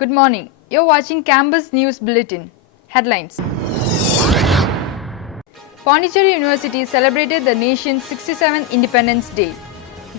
Good morning. You're watching Campbuzz News Bulletin. Headlines. Pondicherry University celebrated the nation's 67th Independence Day.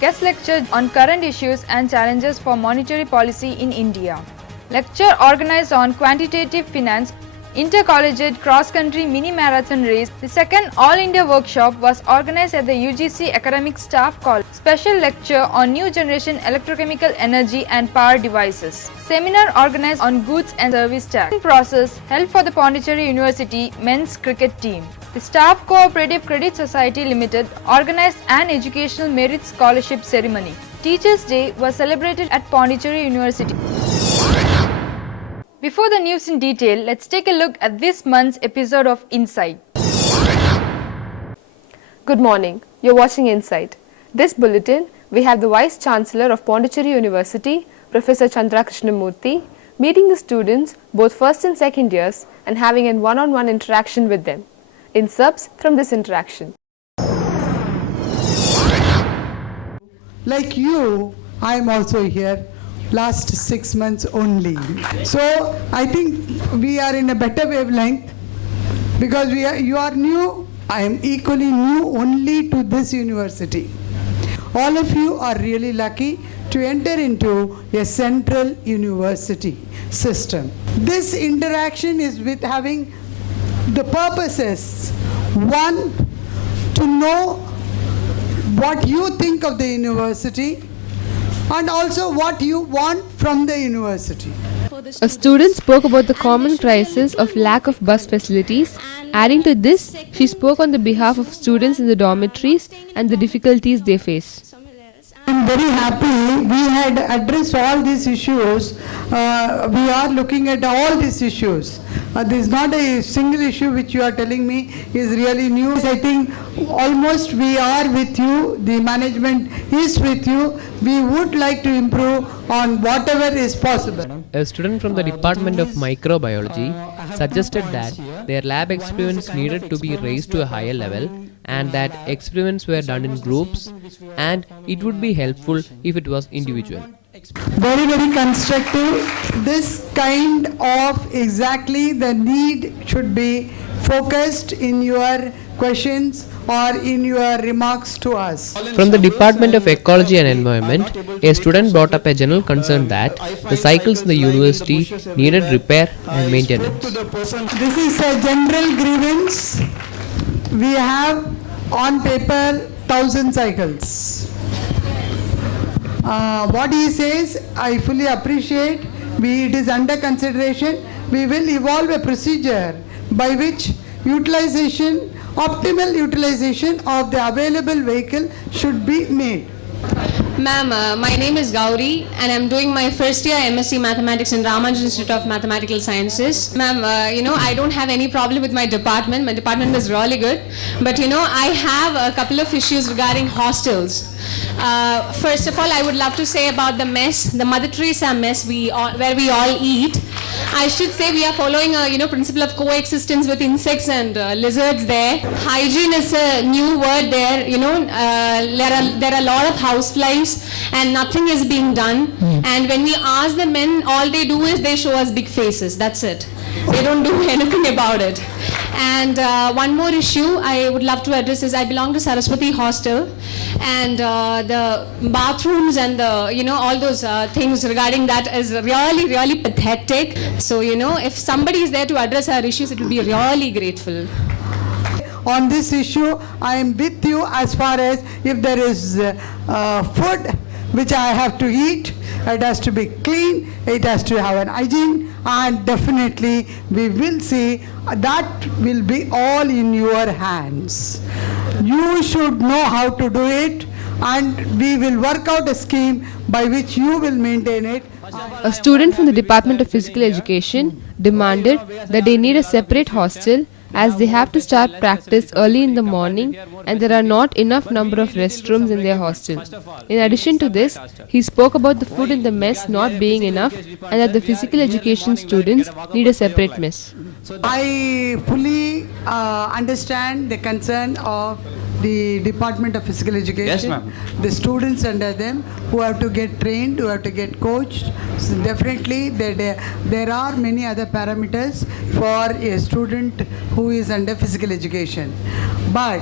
Guest lecture on current issues and challenges for monetary policy in India. Lecture organized on quantitative finance. Intercollegiate cross-country mini-marathon race. The second All-India workshop was organized at the UGC Academic Staff College. Special lecture on new generation electrochemical energy and power devices. Seminar organized on goods and service tax. Process held for the Pondicherry University men's cricket team. The Staff Cooperative Credit Society Limited organized an educational merit scholarship ceremony. Teachers' Day was celebrated at Pondicherry University. Before the news in detail, let's take a look at this month's episode of Insight. Good morning. You're watching Insight. This bulletin, we have the Vice Chancellor of Pondicherry University, Professor Chandra Krishnamurthy, meeting the students, both first and second years, and having a one-on-one interaction with them. Inserts from this interaction. Like you, I am also here. Last 6 months only. So I think we are in a better wavelength because you are new. I am equally new only to this university. All of you are really lucky to enter into a central university system. This interaction is with having the purposes. One, to know what you think of the university, and also what you want from the university. A student spoke about the common crisis of lack of bus facilities. Adding to this, she spoke on the behalf of students in the dormitories and the difficulties they face. I'm very happy we had addressed all these issues. We are looking at all these issues. There is not a single issue which you are telling me is really new. I think almost we are with you. The management is with you. We would like to improve on whatever is possible. A student from the Department of Microbiology suggested that their lab experiments needed to be raised to a higher level and that experiments were done in groups and it would be helpful if it was individual. Very, very constructive. This kind of exactly the need should be focused in your questions or in your remarks to us. From the Department of Ecology and Environment, a student brought up a general concern that the cycles in the university needed repair and maintenance. This is a general grievance. We have on paper 1,000 cycles. What he says, I fully appreciate. It is under consideration. We will evolve a procedure by which optimal utilization of the available vehicle should be made. Ma'am, my name is Gauri and I'm doing my first year MSc Mathematics in Ramanujan Institute of Mathematical Sciences. Ma'am, I don't have any problem with my department. My department is really good. But I have a couple of issues regarding hostels. First of all, I would love to say about the mess, the Mother Teresa mess where we all eat. I should say we are following a principle of coexistence with insects and lizards there. Hygiene is a new word there. There are a lot of houseflies and nothing is being done. And when we ask the men, all they do is they show us big faces. That's it. They don't do anything about it. And one more issue I would love to address is I belong to Saraswati Hostel, and the bathrooms and the all those things regarding that is really, really pathetic. So if somebody is there to address our issues, it will be really grateful. On this issue, I am with you as far as if there is food which I have to eat, it has to be clean, it has to have an hygiene, and definitely we will see that will be all in your hands. You should know how to do it, and we will work out a scheme by which you will maintain it. A student from the Department of Physical Education demanded that they need a separate hostel as they have to start practice early in the morning and there are not enough number of restrooms in their hostel. In addition to this, he spoke about the food in the mess not being enough and that the physical education students need a separate mess. I fully understand the concern of the Department of Physical Education. Yes, ma'am. The students under them who have to get trained, who have to get coached. So definitely there are many other parameters for a student who is under physical education. But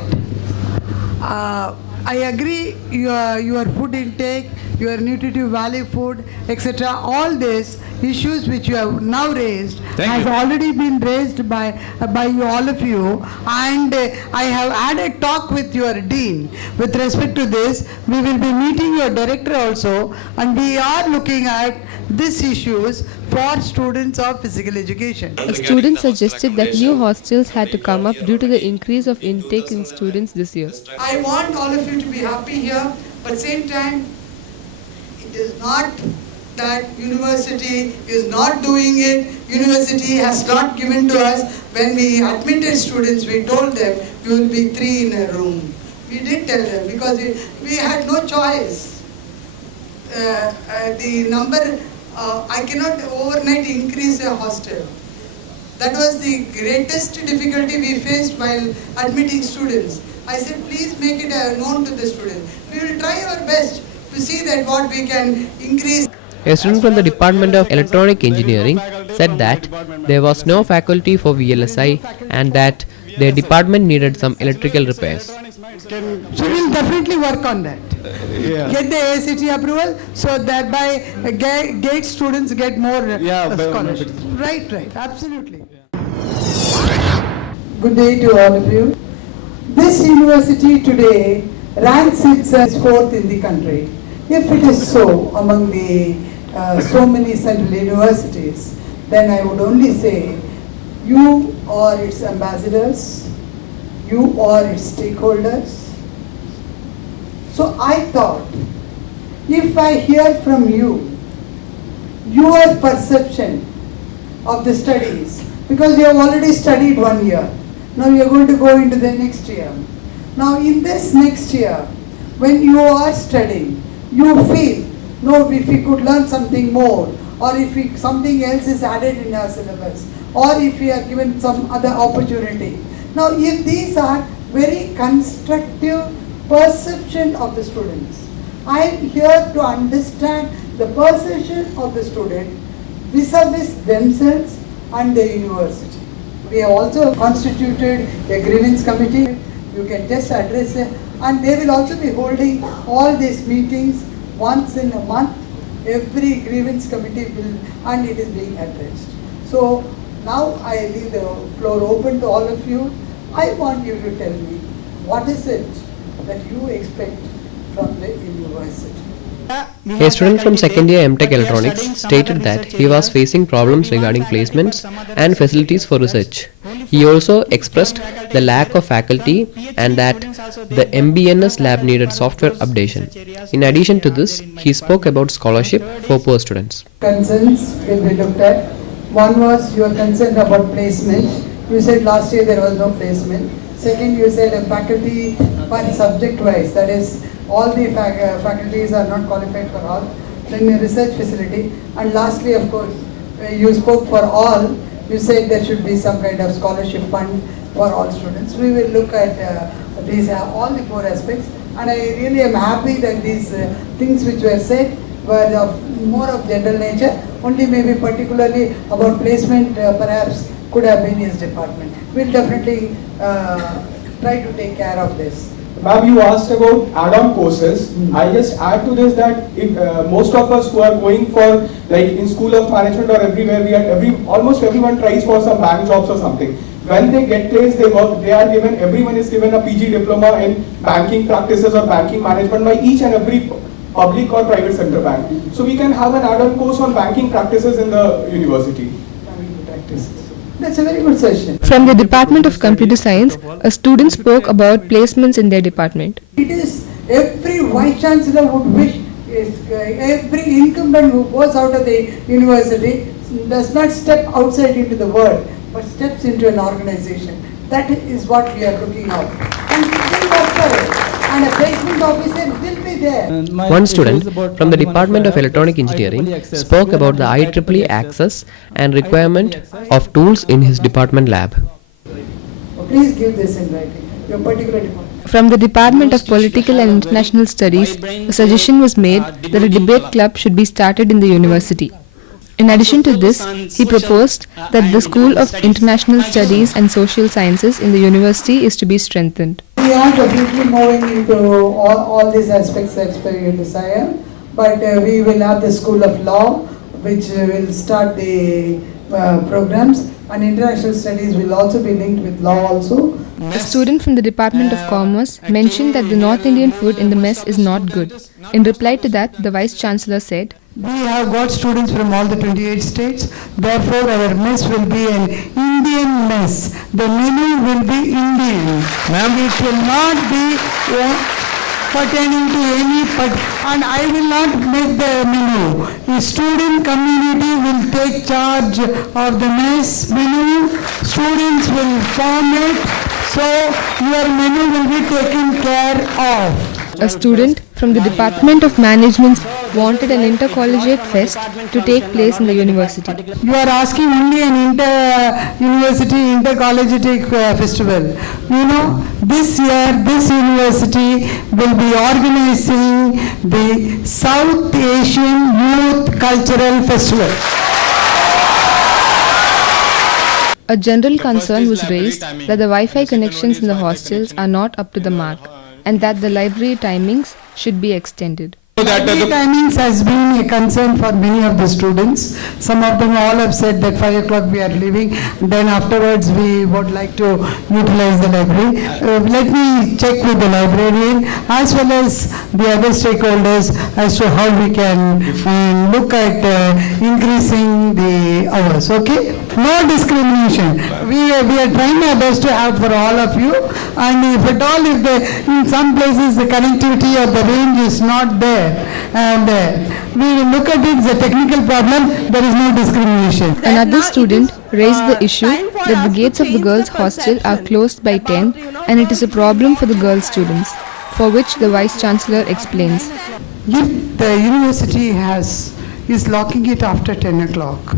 I agree, your food intake, your nutritive value food, etc. All these issues which you have now raised has already been raised by all of you, and I have had a talk with your dean with respect to this. We will be meeting your director also, and we are looking at these issues for students of physical education. A student suggested that new hostels had to come up due to the increase of intake in students this year. I want all of you to be happy here, but same time, it is not that university is not doing it. University has not given to us. When we admitted students, we told them you will be 3 in a room. We did tell them because we had no choice. The number, I cannot overnight increase a hostel. That was the greatest difficulty we faced while admitting students. I said, please make it known to the students. We will try our best to see that what we can increase. A student from the Department of Electronic Engineering said that there was no faculty for VLSI and that their department needed some electrical repairs. So we'll definitely work on that. Get the ACT approval, so thereby GATE students get more scholarships. Right, absolutely. Good day to all of you. This university today ranks itself 4th in the country. If it is so among the so many central universities, then I would only say you are its ambassadors, you are its stakeholders. So I thought, if I hear from you, your perception of the studies, because you have already studied 1 year, now you are going to go into the next year. Now in this next year, when you are studying, you feel, no, if we could learn something more, or if something else is added in our syllabus, or if we are given some other opportunity. Now if these are very constructive perception of the students, I am here to understand the perception of the student vis-a-vis themselves and the university. We have also constituted a grievance committee. You can just address it, and they will also be holding all these meetings once in a month. Every grievance committee will, and it is being addressed. So now I leave the floor open to all of you. I want you to tell me, what is it that you expect from the university? A student from second year MTech Electronics stated that he was facing problems regarding placements and facilities for research. He also expressed the lack of faculty and that the MBNS lab needed software updation. In addition to this, he spoke about scholarship for poor students. Concerns will be looked at. One was your concern about placement. You said last year there was no placement. Second, you said a faculty per subject wise, that is all the faculties are not qualified for all. Then a research facility. And lastly, of course, you spoke for all. You said there should be some kind of scholarship fund for all students. We will look at these all the 4 aspects. And I really am happy that these things which were said were of more of general nature. Only maybe particularly about placement perhaps could have been his department. We'll definitely try to take care of this. Ma'am, you asked about add-on courses. I just add to this that if most of us who are going for, like in School of Management or everywhere, almost everyone tries for some bank jobs or something. When they get placed, everyone is given a PG diploma in banking practices or banking management by each and every public or private sector bank. So we can have an add-on course on banking practices in the university. That's a very good session. From the Department of Computer Science, a student spoke about placements in their department. It is every vice chancellor would wish, every incumbent who goes out of the university does not step outside into the world, but steps into an organization. That is what we are looking at. And we will work for it. And a placement officer will be there. One student from the Department of Electronic Engineering spoke about the IEEE access and requirement of tools in his department lab. Please give this in writing, your particular department. From the Department of Political and International Studies, a suggestion was made that a debate club should be started in the university. In addition to this, he proposed that the School of International Studies and Social Sciences in the university is to be strengthened. We are definitely moving into all these aspects that you desire, but we will have the School of Law, which will start the programs, and international studies will also be linked with law also. A student from the Department of Commerce mentioned that the North Indian food in the mess is not good. In reply to that, the Vice Chancellor said, We have got students from all the 28 states, therefore our mess will be an Indian mess. The menu will be Indian. It will not be pertaining to any, and I will not make the menu. The student community will take charge of the mess menu. Students will form it, so your menu will be taken care of. A student from the Department of Management wanted an intercollegiate fest to take place in the university. You are asking only an inter-university, intercollegiate festival. You know, this year, this university will be organizing the South Asian Youth Cultural Festival. A general concern was raised that the Wi-Fi connections in the hostels are not up to the mark, and that the library timings should be extended. Library timings has been a concern for many of the students. Some of them all have said that 5 o'clock we are leaving, then afterwards we would like to utilize the library. Let me check with the librarian as well as the other stakeholders as to how we can look at increasing the hours, okay? No discrimination. We are trying our best to have for all of you, and if at all, in some places the connectivity or the range is not there, and we will look at it as a technical problem, there is no discrimination. Another student raised the issue that the gates of the girls' hostel are closed by 10 and it is a problem for the girl students, for which the Vice Chancellor explains. If the university is locking it after 10 o'clock,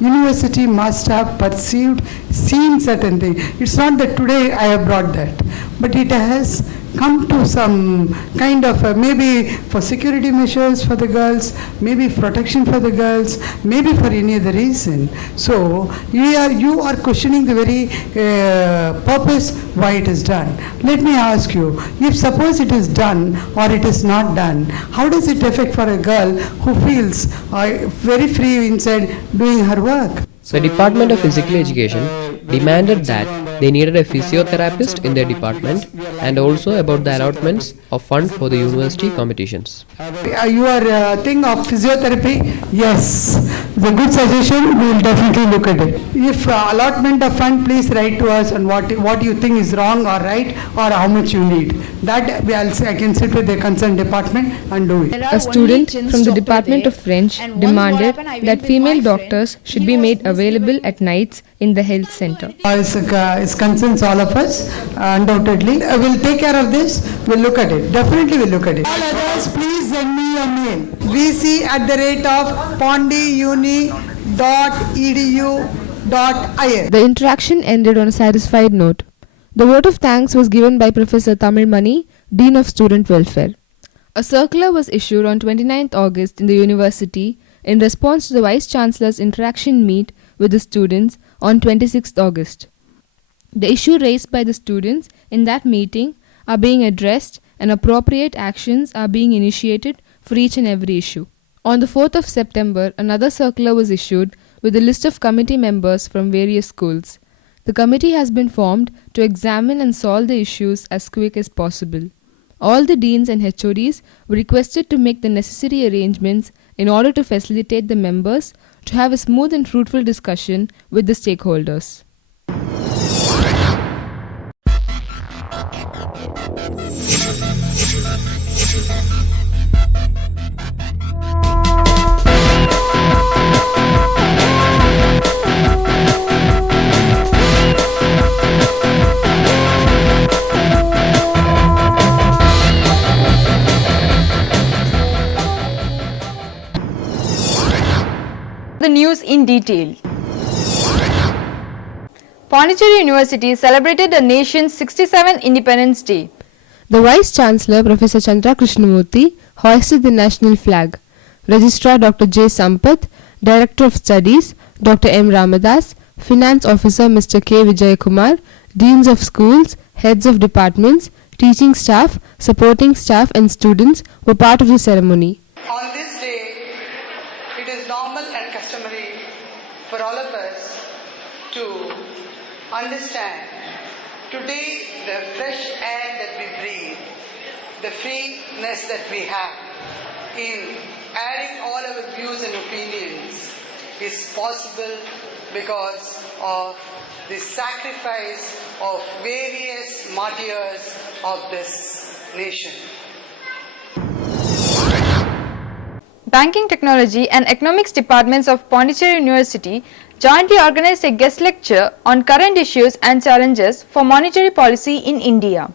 university must have seen certain things. It's not that today I have brought that, but it has come to some kind of maybe for security measures for the girls, maybe protection for the girls, maybe for any other reason. So you are questioning the very purpose why it is done. Let me ask you, if suppose it is done or it is not done, how does it affect for a girl who feels very free inside doing her work? The Department of Physical Education demanded that they needed a physiotherapist in their department and also about the allotments of fund for the university competitions. Your thing of physiotherapy, yes, the good suggestion, we will definitely look at it. If allotment of fund, please write to us on what you think is wrong or right or how much you need. That I can sit with the concerned department and do it. A student from the Department of French demanded that female doctors should be made available at nights in the health center. It concerns all of us, undoubtedly. We'll take care of this, we'll look at it. Definitely we'll look at it. All others, please send me a mail. vc@pondiuni.edu.in. The interaction ended on a satisfied note. The vote of thanks was given by Professor Tamil Mani, Dean of Student Welfare. A circular was issued on 29th August in the university in response to the Vice Chancellor's interaction meet with the students on 26th August. The issue raised by the students in that meeting are being addressed and appropriate actions are being initiated for each and every issue. On the 4th of September, another circular was issued with a list of committee members from various schools. The committee has been formed to examine and solve the issues as quick as possible. All the deans and HODs were requested to make the necessary arrangements in order to facilitate the members to have a smooth and fruitful discussion with the stakeholders. The news in detail. Pondicherry University celebrated the nation's 67th Independence Day. The Vice Chancellor, Professor Chandra Krishnamurthy, hoisted the national flag. Registrar Dr. J. Sampath, Director of Studies Dr. M. Ramadas, Finance Officer Mr. K. Vijayakumar, Deans of Schools, Heads of Departments, Teaching Staff, Supporting Staff and students were part of the ceremony. On this day, it is normal and customary for all of us to understand today the fresh air that we breathe, the freeness that we have in airing all our views and opinions is possible because of the sacrifice of various martyrs of this nation. Banking Technology and Economics departments of Pondicherry University jointly organized a guest lecture on current issues and challenges for monetary policy in India.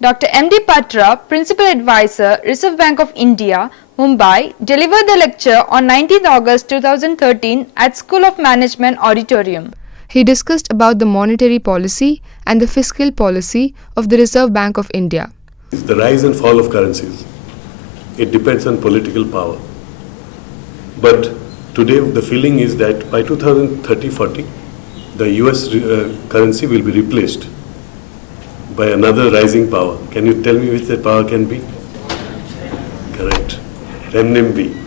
Dr. M.D. Patra, Principal Advisor, Reserve Bank of India, Mumbai, delivered the lecture on 19th August 2013 at School of Management Auditorium. He discussed about the monetary policy and the fiscal policy of the Reserve Bank of India. The rise and fall of currencies, it depends on political power. But today the feeling is that by 2030-40, the US currency will be replaced by another rising power. Can you tell me which that power can be? Correct. Renminbi.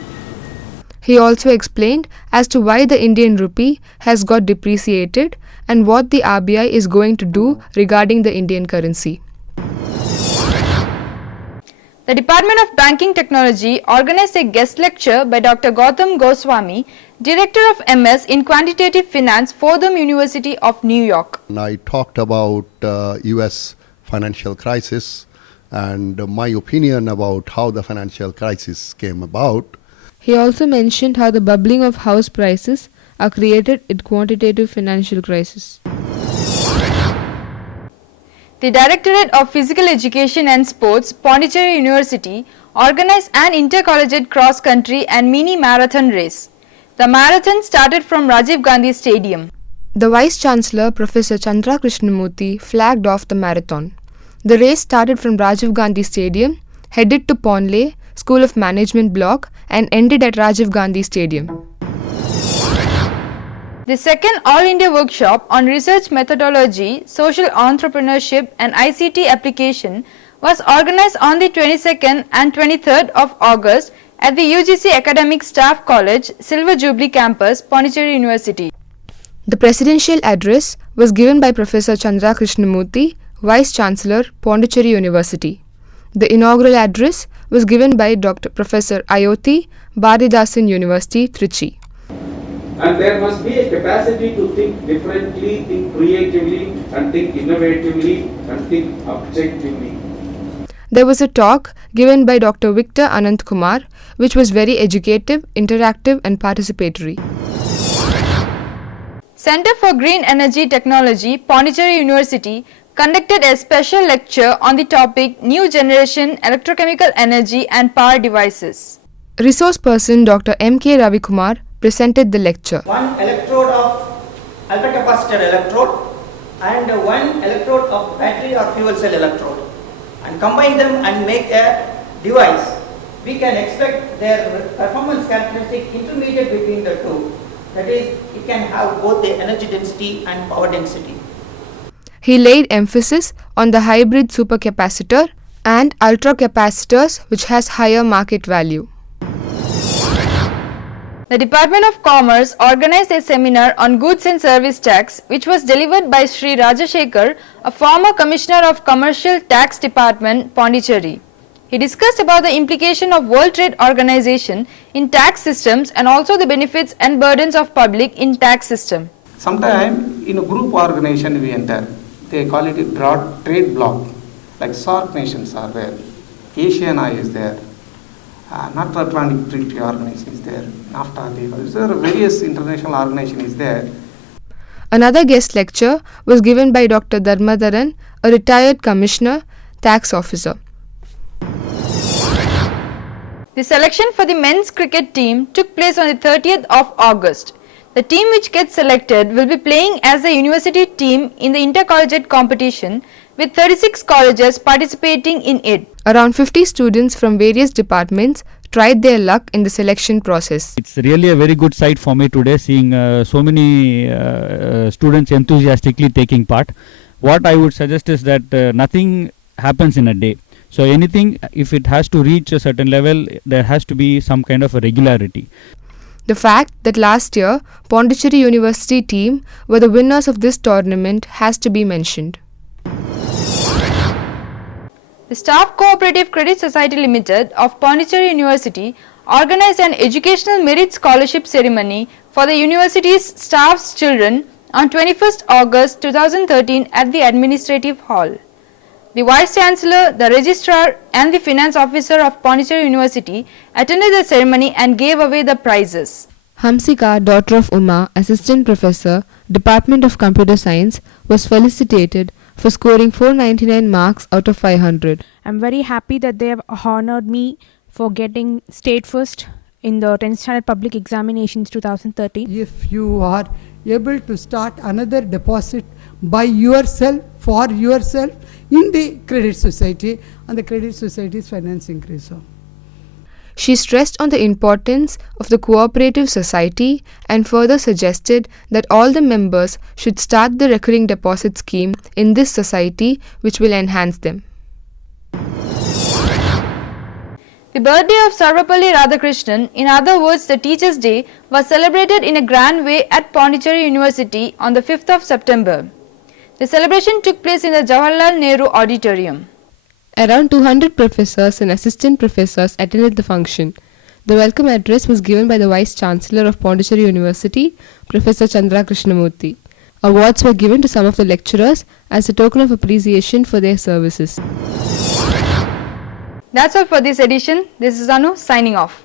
He also explained as to why the Indian rupee has got depreciated and what the RBI is going to do regarding the Indian currency. The Department of Banking Technology organized a guest lecture by Dr. Gautam Goswami, Director of MS in Quantitative Finance, Fordham University of New York. I talked about US financial crisis and my opinion about how the financial crisis came about. He also mentioned how the bubbling of house prices are created in quantitative financial crisis. The Directorate of Physical Education and Sports, Pondicherry University, organized an intercollegiate cross-country and mini marathon race. The marathon started from Rajiv Gandhi Stadium. The Vice Chancellor, Professor Chandra Krishnamurthy, flagged off the marathon. The race started from Rajiv Gandhi Stadium, headed to Ponley School of Management block and ended at Rajiv Gandhi Stadium. The second All India Workshop on Research Methodology, Social Entrepreneurship and ICT Application was organized on the 22nd and 23rd of August at the UGC Academic Staff College, Silver Jubilee Campus, Pondicherry University. The presidential address was given by Professor Chandra Krishnamurthy, Vice Chancellor, Pondicherry University. The inaugural address was given by Dr. Professor Ayoti, Bharidasan University, Trichy. And there must be a capacity to think differently, think creatively, and think innovatively, and think objectively. There was a talk given by Dr. Victor Anant Kumar, which was very educative, interactive, and participatory. Center for Green Energy Technology, Pondicherry University, conducted a special lecture on the topic New Generation Electrochemical Energy and Power Devices. Resource person Dr. M.K. Ravikumar presented the lecture. One electrode of alpha capacitor electrode and one electrode of battery or fuel cell electrode, and combine them and make a device. We can expect their performance characteristic intermediate between the two. That is, it can have both the energy density and power density. He laid emphasis on the hybrid supercapacitor and ultracapacitors, which has higher market value. The Department of Commerce organized a seminar on goods and service tax, which was delivered by Sri Rajeshwar, a former Commissioner of Commercial Tax Department, Pondicherry. He discussed about the implication of World Trade Organization in tax systems and also the benefits and burdens of public in tax system. Sometimes in a group organization we enter, they call it a broad trade bloc, like SAARC nations are there, ASEAN is there, North Atlantic Treaty Organization is there, NAFTA, there are various international organizations is there. Another guest lecture was given by Dr. Dharmadharan, a retired commissioner, tax officer. The selection for the men's cricket team took place on the 30th of August. The team which gets selected will be playing as a university team in the intercollegiate competition with 36 colleges participating in it. Around 50 students from various departments tried their luck in the selection process. It's really a very good sight for me today, seeing so many students enthusiastically taking part. What I would suggest is that nothing happens in a day. So anything, if it has to reach a certain level, there has to be some kind of a regularity. The fact that last year Pondicherry University team were the winners of this tournament has to be mentioned. The Staff Cooperative Credit Society Limited of Pondicherry University organized an educational merit scholarship ceremony for the university's staff's children on 21st August 2013 at the Administrative Hall. The Vice Chancellor, the Registrar and the Finance Officer of Pondicherry University attended the ceremony and gave away the prizes. Hamsika, daughter of Uma, Assistant Professor, Department of Computer Science, was felicitated for scoring 499 marks out of 500. I'm very happy that they have honored me for getting state first in the 10th standard public examinations 2013. If you are able to start another deposit by yourself, for yourself, in the credit society, and the credit society's finance increase. She stressed on the importance of the cooperative society and further suggested that all the members should start the recurring deposit scheme in this society, which will enhance them. The birthday of Sarvapalli Radhakrishnan, in other words the Teachers' Day, was celebrated in a grand way at Pondicherry University on the 5th of September. The celebration took place in the Jawaharlal Nehru Auditorium. Around 200 professors and assistant professors attended the function. The welcome address was given by the Vice Chancellor of Pondicherry University, Professor Chandra Krishnamurthy. Awards were given to some of the lecturers as a token of appreciation for their services. That's all for this edition. This is Anu signing off.